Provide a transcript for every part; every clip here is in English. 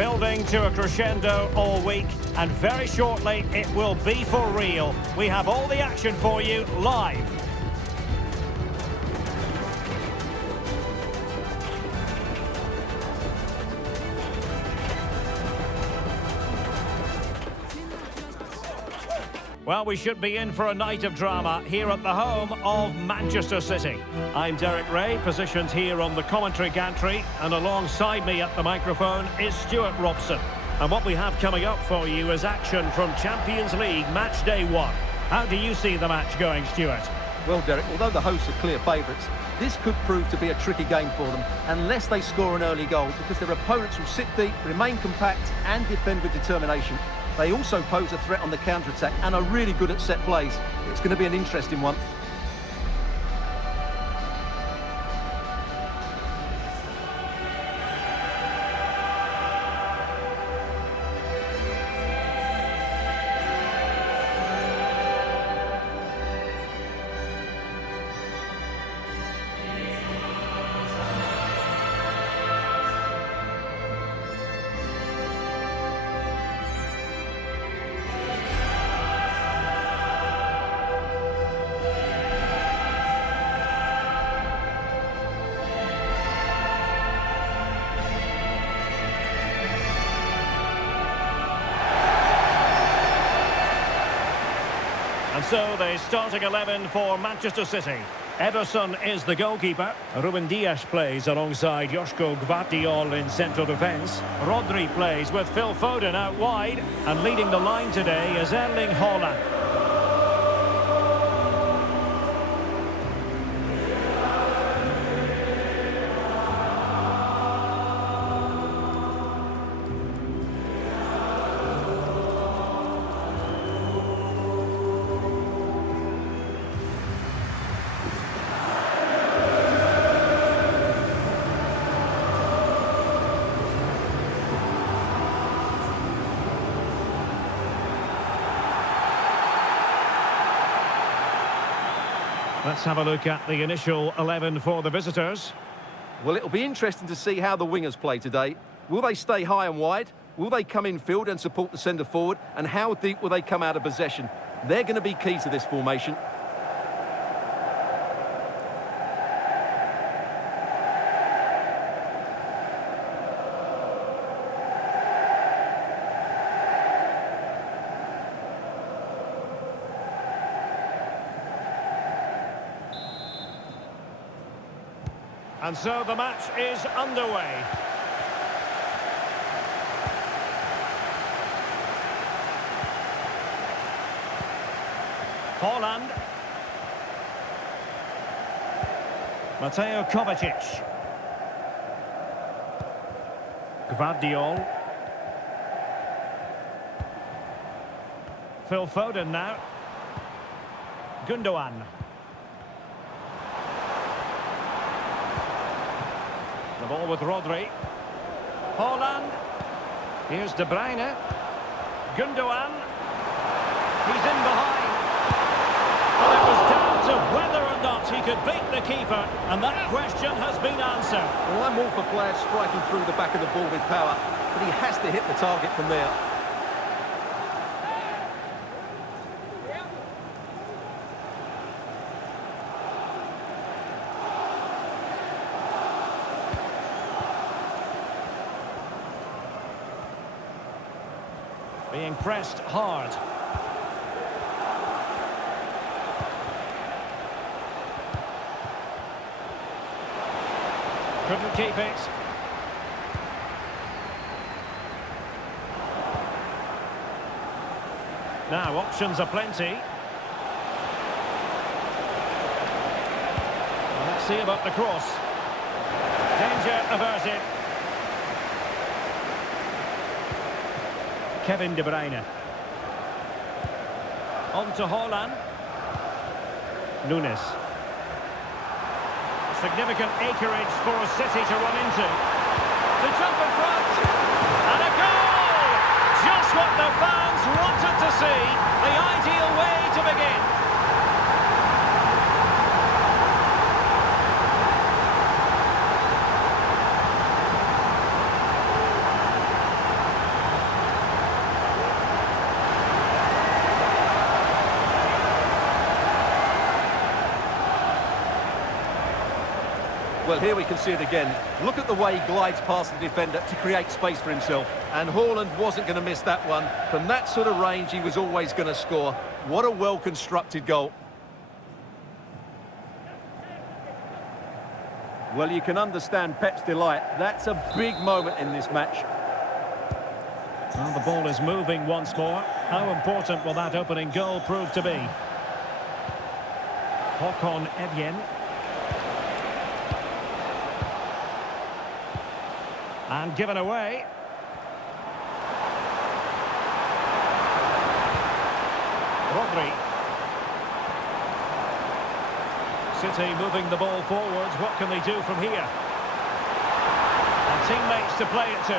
Building to a crescendo all week, and very shortly it will be for real. We have all the action for you live. Well, we should be in for a night of drama here at the home of Manchester City. I'm Derek Ray, positioned here on the commentary gantry, and alongside me at the microphone is Stuart Robson. And what we have coming up for you is action from Champions League match day 1. How do you see the match going, Stuart? Well, Derek, although the hosts are clear favourites, this could prove to be a tricky game for them unless they score an early goal, because their opponents will sit deep, remain compact and defend with determination. They also pose a threat on the counter-attack and are really good at set plays. It's going to be an interesting one. And so the starting 11 for Manchester City. Ederson is the goalkeeper. Ruben Dias plays alongside Joško Gvardiol in central defence. Rodri plays with Phil Foden out wide. And leading the line today is Erling Haaland. Let's have a look at the initial 11 for the visitors. Well, it'll be interesting to see how the wingers play today. Will they stay high and wide? Will they come in field and support the centre forward? And how deep will they come out of possession? They're going to be key to this formation. And so the match is underway. Haaland. Mateo Kovacic. Gvardiol. Phil Foden now. Gundogan. The ball with Rodri. Haaland. Here's De Bruyne. Gundogan. He's in behind. Well, it was down to whether or not he could beat the keeper, and that question has been answered. Well, I'm all for players striking through the back of the ball with power, but he has to hit the target from there. Being pressed hard. Couldn't keep it. Now, options are plenty. Well, let's see about the cross. Danger averted. Kevin De Bruyne. On to Haaland. Nunes. Significant acreage for a City to run into. To jump in front. And a goal! Just what the fans wanted to see. The ideal way to begin. Well, here we can see it again. Look at the way he glides past the defender to create space for himself. And Haaland wasn't going to miss that one. From that sort of range, he was always going to score. What a well-constructed goal. Well, you can understand Pep's delight. That's a big moment in this match. Well, the ball is moving once more. How important will that opening goal prove to be? Håkon Evjen. And given away. Rodri. City moving the ball forwards. What can they do from here? And teammates to play it to.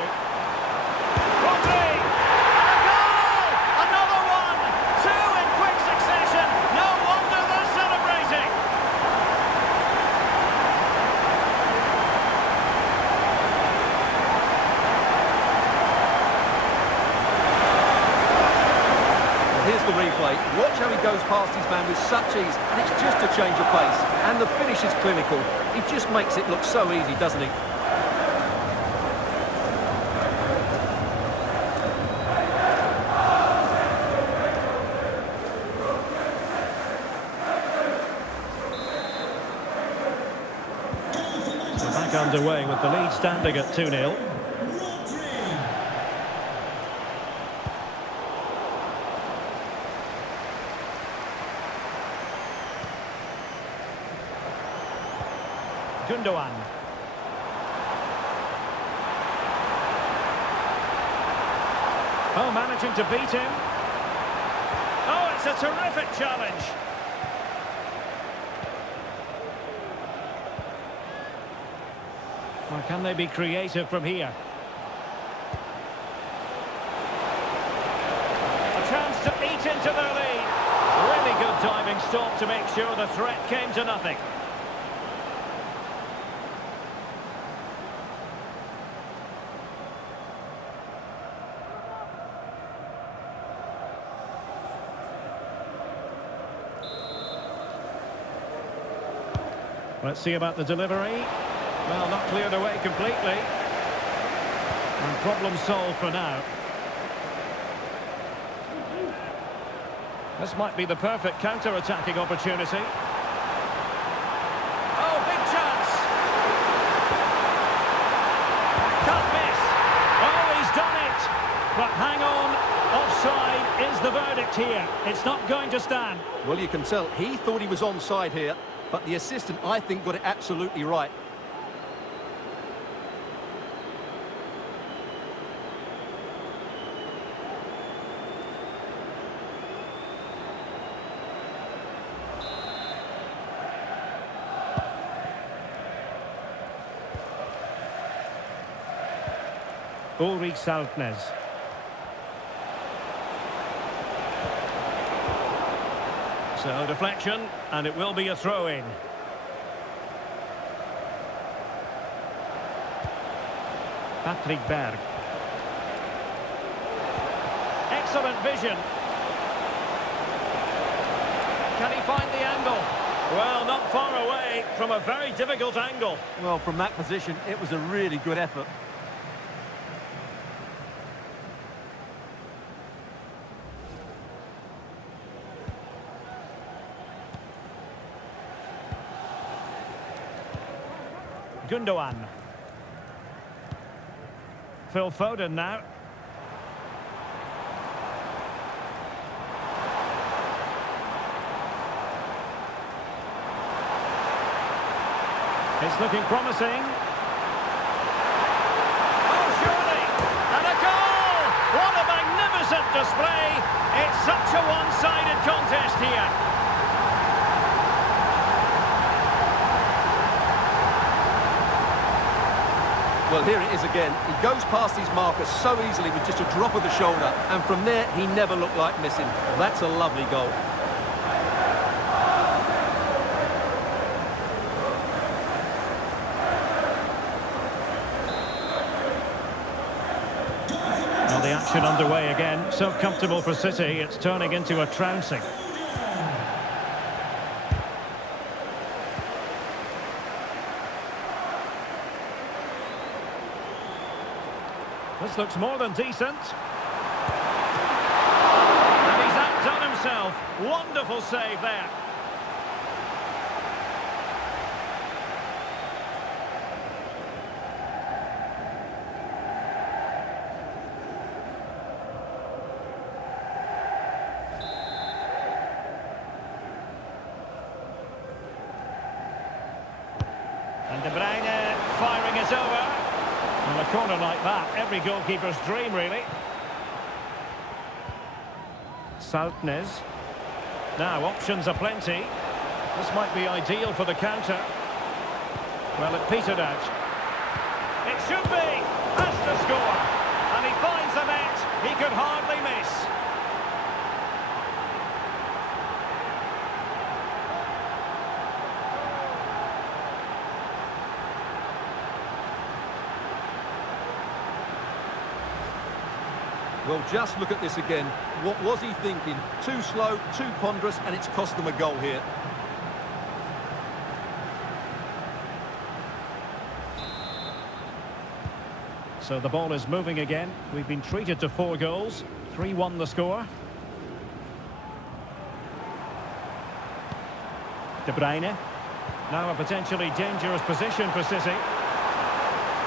Rodri! And a goal! Another one! Two in quick succession. No wonder they're celebrating. Here's the replay. Watch how he goes past his man with such ease, and it's just a change of pace. And the finish is clinical. He just makes it look so easy, doesn't he? We're back underway with the lead standing at 2-0. Gundogan. Oh, managing to beat him. Oh, it's a terrific challenge. Or can they be creative from here? A chance to eat into their lead. Really good diving stop to make sure the threat came to nothing. Let's see about the delivery. Well, not cleared away completely. And problem solved for now. This might be the perfect counter-attacking opportunity. Oh, big chance! Can't miss! Oh, he's done it! But hang on, offside is the verdict here. It's not going to stand. Well, you can tell he thought he was onside here, but the assistant, I think, got it absolutely right. Ulrich Saltnes. So deflection, and it will be a throw-in. Patrick Berg. Excellent vision. Can he find the angle? Well, not far away from a very difficult angle. Well, from that position, it was a really good effort. Gundogan. Phil Foden now. It's looking promising. Oh, surely! And a goal! What a magnificent display! It's such a one-sided contest here. Well, here it is again. He goes past his marker so easily with just a drop of the shoulder, and from there, he never looked like missing. That's a lovely goal. Well, the action underway again. So comfortable for City, it's turning into a trouncing. This looks more than decent. And he's outdone himself. Wonderful save there. And De Bruyne firing it over. And a corner like that, every goalkeeper's dream, really. Saltnes. Now, options are plenty. This might be ideal for the counter. Well, it petered out. It should be! Has to score! And he finds the net. He could hardly miss. Well, just look at this again. What was he thinking? Too slow, too ponderous, and it's cost them a goal here. So the ball is moving again. We've been treated to 4 goals. 3-1 the score. De Bruyne. Now a potentially dangerous position for City.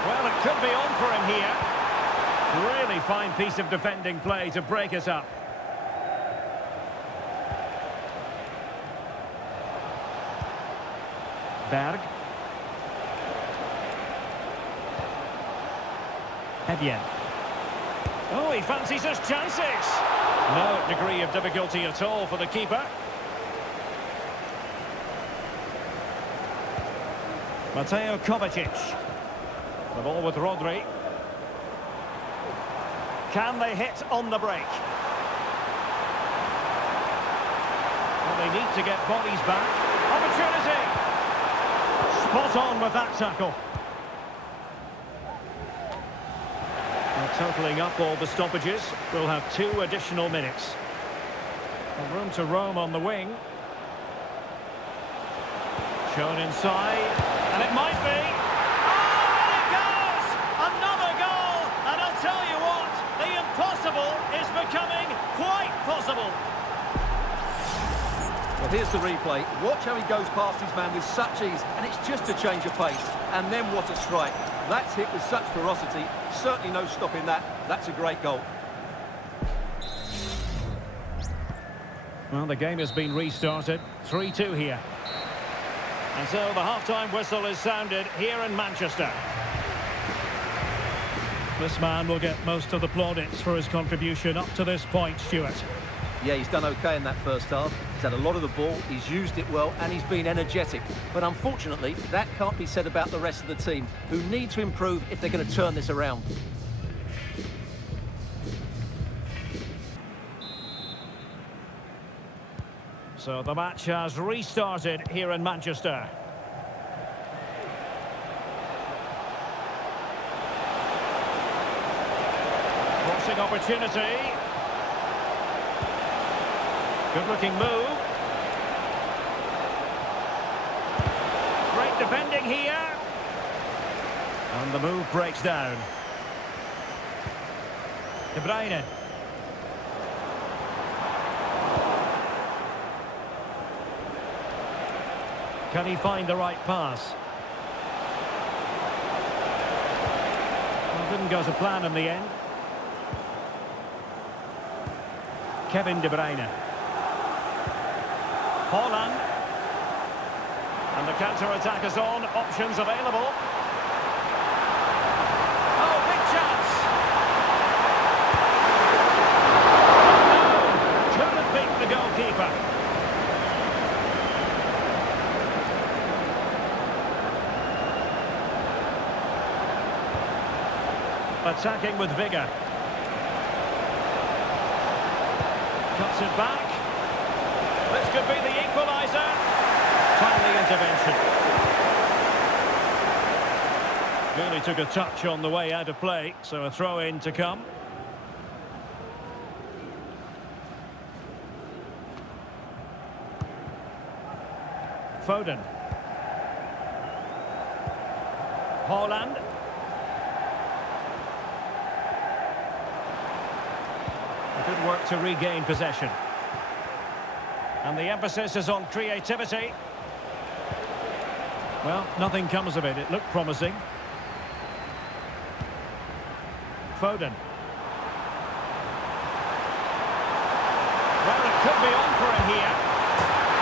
Well, it could be on for him here. Really fine piece of defending play to break us up. Berg. Evian. Oh, he fancies his chances. No degree of difficulty at all for the keeper. Mateo Kovacic. The ball with Rodri. Can they hit on the break? Well, they need to get bodies back. Opportunity! Spot on with that tackle. Well, totalling up all the stoppages, we'll have 2 additional minutes. A room to roam on the wing. Shown inside, and it might be. Oh, and it goes! Another goal! And I'll tell you what, the impossible is becoming quite possible. Well, here's the replay. Watch how he goes past his man with such ease, and it's just a change of pace. And then what a strike. That's hit with such ferocity. Certainly no stopping that. That's a great goal. Well, the game has been restarted. 3-2 here. And so the half-time whistle is sounded here in Manchester. This man will get most of the plaudits for his contribution up to this point, Stuart. Yeah, he's done okay in that first half. He's had a lot of the ball, he's used it well, and he's been energetic. But unfortunately, that can't be said about the rest of the team, who need to improve if they're going to turn this around. So the match has restarted here in Manchester. Crossing opportunity. Good-looking move. Great defending here. And the move breaks down. De Bruyne. Can he find the right pass? Well, didn't go to plan in the end. Kevin De Bruyne. Haaland. And the counter-attack is on. Options available. Oh, big chance! No! Couldn't beat the goalkeeper. Attacking with vigour. Cuts it back. This could be the equaliser. Timely intervention. Really took a touch on the way out of play, so a throw-in to come. Foden. Good work to regain possession. And the emphasis is on creativity. Well, nothing comes of it. It looked promising. Foden. Well, it could be on for him here.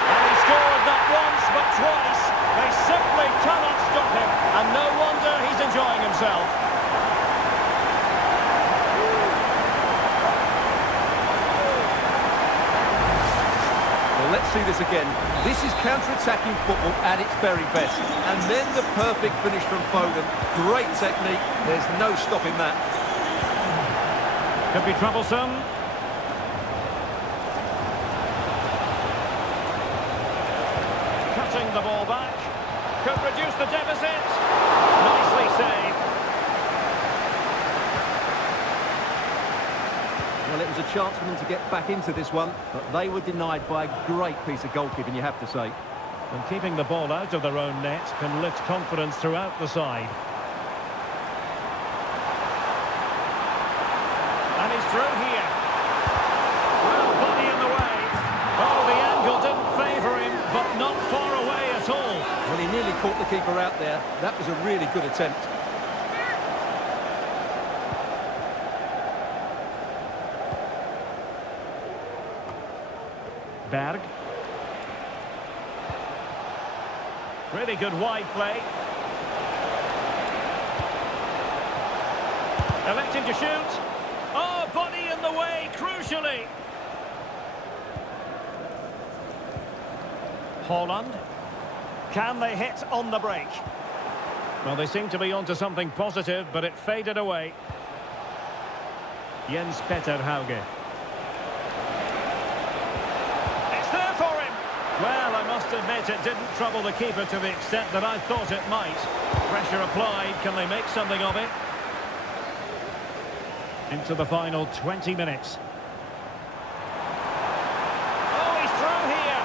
And he scored not once, but twice. They simply cannot stop him. And no wonder he's enjoying himself. Well, let's see this again. This is counter-attacking football at its very best. And then the perfect finish from Bodo. Great technique. There's no stopping that. Could be troublesome. Cutting the ball back. Could reduce the deficit. Nicely saved. Well, it was a chance for them to get back into this one, but they were denied by a great piece of goalkeeping, you have to say. And keeping the ball out of their own net can lift confidence throughout the side. And he's through here. Well, body in the way. Oh, the angle didn't favour him, but not far away at all. Well, he nearly caught the keeper out there. That was a really good attempt. Berg. Really good wide play. Electing to shoot. Oh, body in the way, crucially. Holland. Can they hit on the break? Well, they seem to be onto something positive, but it faded away. Jens Peter Hauge. It's there for him. Well, I must admit it didn't trouble the keeper to the extent that I thought it might. Pressure applied. Can they make something of it? Into the final 20 minutes. Oh, he's through here.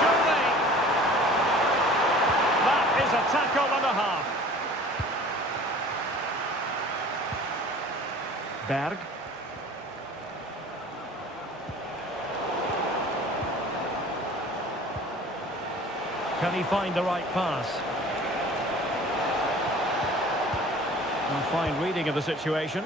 Surely. That is a tackle and a half. Berg. Can he find the right pass? A fine reading of the situation.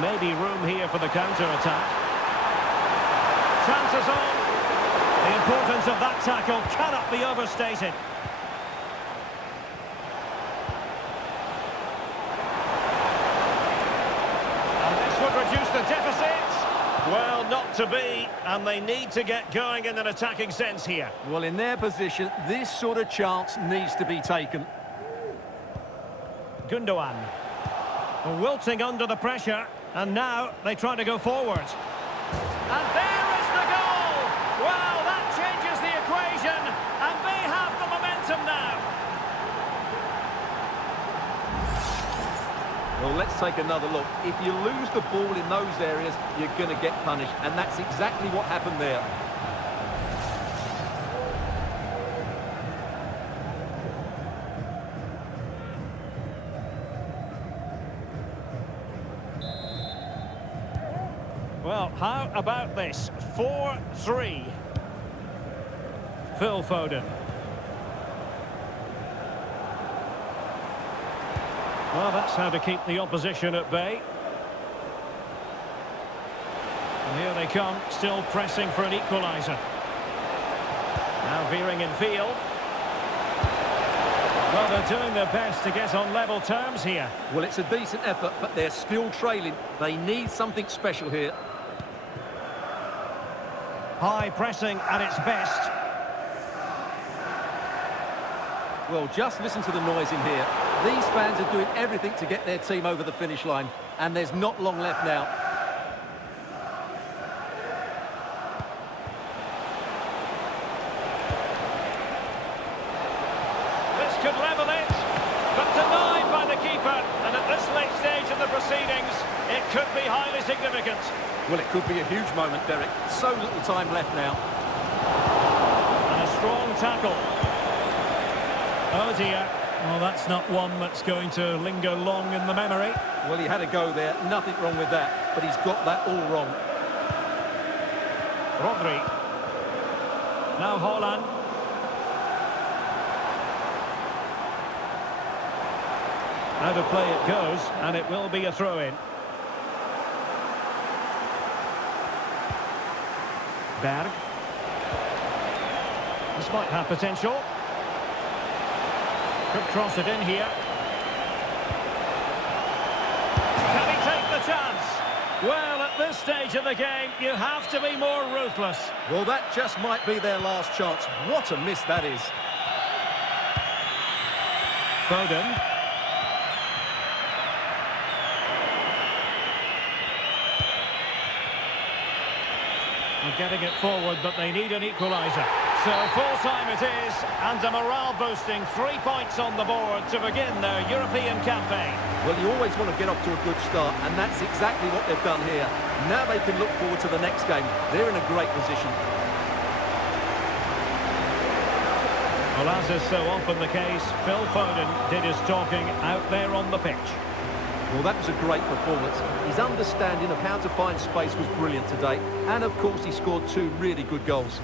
Maybe room here for the counter-attack. Chances on. The importance of that tackle cannot be overstated. And this would reduce the deficit. Well, not to be, and they need to get going in an attacking sense here. Well, in their position, this sort of chance needs to be taken. Gundogan. Wilting under the pressure, and now they try to go forward. And there is the goal! Well, that changes the equation, and they have the momentum now. Well, let's take another look. If you lose the ball in those areas, you're going to get punished, and that's exactly what happened there. Well, how about this? 4-3. Phil Foden. Well, that's how to keep the opposition at bay. And here they come, still pressing for an equaliser. Now veering in field. Well, they're doing their best to get on level terms here. Well, it's a decent effort, but they're still trailing. They need something special here. High pressing at its best. Well, just listen to the noise in here. These fans are doing everything to get their team over the finish line, and there's not long left now. This could level it, but denied by the keeper, and at this late stage of the proceedings, it could be highly significant. Well, it could be a huge moment, Derek. So little time left now. And a strong tackle. Oh dear. Well, that's not one that's going to linger long in the memory. Well, he had a go there, nothing wrong with that, but he's got that all wrong. Rodri. Now Haaland. Out of play it goes, and it will be a throw-in. Berg. This might have potential. Could cross it in here. Can he take the chance? Well, at this stage of the game, you have to be more ruthless. Well, that just might be their last chance. What a miss that is. Bodo. They're getting it forward, but they need an equaliser. So full-time it is, and a morale-boosting 3 points on the board to begin their European campaign. Well, you always want to get off to a good start, and that's exactly what they've done here. Now they can look forward to the next game. They're in a great position. Well, as is so often the case, Phil Foden did his talking out there on the pitch. Well, that was a great performance. His understanding of how to find space was brilliant today. And, of course, he scored 2 really good goals.